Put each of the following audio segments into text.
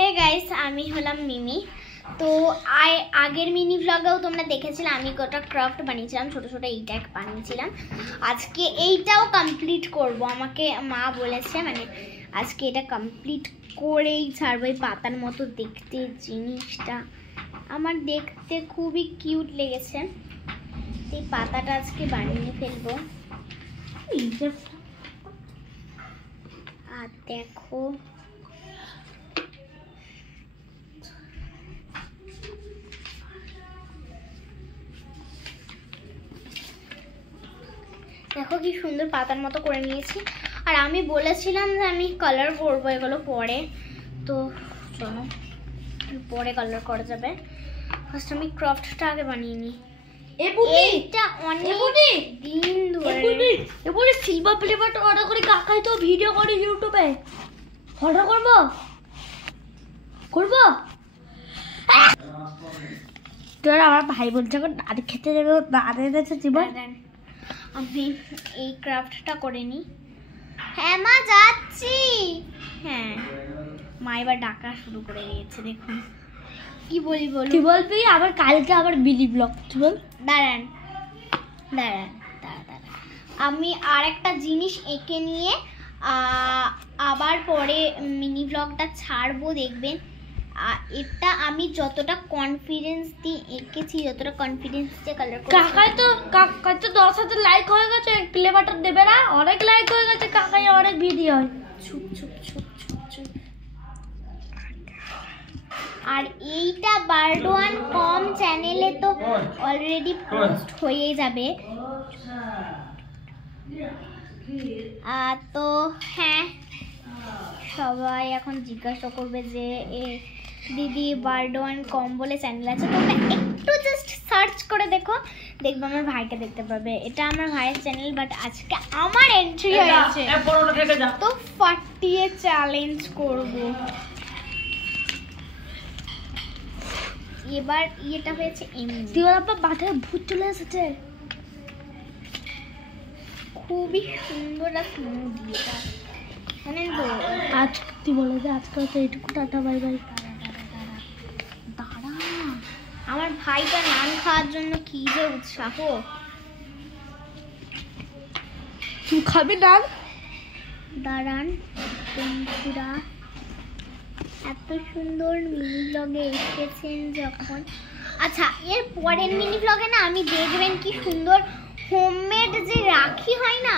Hey guys, আমি হলাম মিমি। তো আগের মিনি ব্লগেও তোমরা দেখেছিলে আমি কটা ক্রাফট বানিয়েছিলাম, ছোট ছোট এইটা বানিয়েছিলাম। আজকে এইটাও কমপ্লিট করব, আমাকে মা বলেছে, মানে আজকে এটা কমপ্লিট করেই ছাড়বো। এই পাতার মতো দেখতে জিনিসটা আমার দেখতে খুবই কিউট লেগেছে। এই পাতাটা আজকে বানিয়ে ফেলবো। আর দেখো দেখো কি সুন্দর পাতার মতো করে নিয়েছি। আর আমি বলেছিলাম যে আমি কালার করবো এগুলো পরে, তো চলো পরে কালার করা যাবে। ফার্স্ট আমি ক্রাফটটা আগে বানিয়ে নিই। এটা অনেক দিন ধরে সিলভার প্লেট অর্ডার করে কাকাই তো ভিডিও করে ইউটিউবে। অর্ডার করবো তোর আমার ভাই বলছে দাঁড়ি খেতে যাবে, দাঁড়িয়ে যাচ্ছে জীবন। আমি এই ক্রাফটটা করে নিই। হ্যাঁ মা যাচ্ছি। হ্যাঁ মা এবার ডাকা শুরু করে দিয়েছে, দেখুন কি বলি বল। তুই বলবি আবার কালকে আবার বিলি ব্লগ, তুই বল। দাঁড়ান দাঁড়ান দাঁড়ান, আমি আর একটা জিনিস এঁকে নিয়ে আবার পরে মিনি ব্লগটা ছাড়বো, দেখবেন। এটা আমি যতটা কনফিডেন্স দিয়ে এঁকেছি, যতটা কনফিডেন্স দিয়ে কালার করেছি। কাকাই তো 10,000 লাইক হয়ে গেছে, প্লে বাটন দেবে না? অনেক লাইক হয়ে গেছে, কাকাই অনেক ভিডিও। চুপ চুপ চুপ চুপ চুপ। আর এইটা বারডোয়ান কম চ্যানেলে তো অলরেডি পোস্ট হয়ে যাবে। তো হ্যাঁ, সবাই এখন জিজ্ঞাসা করবে যে দিদি বারডোয়ান কম বলে চ্যানেল আছে, তোমরা একটু জাস্ট সার্চ করে দেখো, দেখবে আমার ভাইকে দেখতে পাবে। এটা আমার ভাইয়ের চ্যানেল, বাট আজকে আমার এন্ট্রি হয়েছে, তো ফাটিয়ে চ্যালেঞ্জ করব। এবার এটা হয়েছে এমনি। দিওয়ালাপা মাথায় ভূত চলে এসেছে। খুবই সুন্দর আর স্মুথ এটা, জানেন তো। আজ তুই বলে যে আজকাল তো এইটুকু, টাটা বাই বাই। দাঁড়া, আমার ভাইটা নান খাওয়ার জন্য কি যে উৎসাহ। তুই খাবি নান? দাঁড়ান বন্ধুরা, এত সুন্দর মিনি ব্লগে এসেছেন যখন। আচ্ছা, এর পরের মিনি ব্লগে না আমি দেখবেন কি সুন্দর হোমমেড যে রাখি হয় না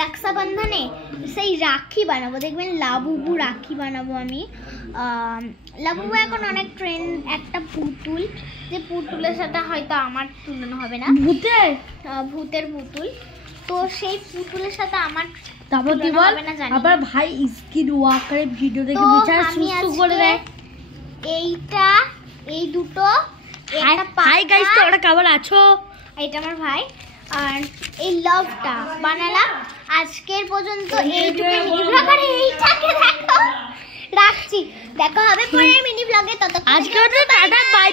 রক্ষাবন্ধনে, সেই রাখি বানাবো, দেখবেন লাবুবু রাখি বানাবো আমি। লাবুবু এখন অনেক ট্রেন্ড, একটা পুতুল, যে পুতুলের সাথে হয়তো আমার তুলনা হবে না, ভূতের পুতুল। তো সেই পুতুলের সাথে আমার তারপর কি বল, আবার ভাই স্কিন ওয়াকারে ভিডিও দেখে বিচার সুস্থ করে দেয়। এইটা এই দুটো, হাই গাইস, তোমরা কেমন আছো? এটা আমার ভাই। আর এই লাভটা বানালাম। আজকের পর্যন্ত এইটুকু মিনি ব্লগ। আর এইটাকে দেখো, রাখছি, দেখা হবে পরের মিনি ব্লগে। ততক্ষণ আজকে টাটা বাই।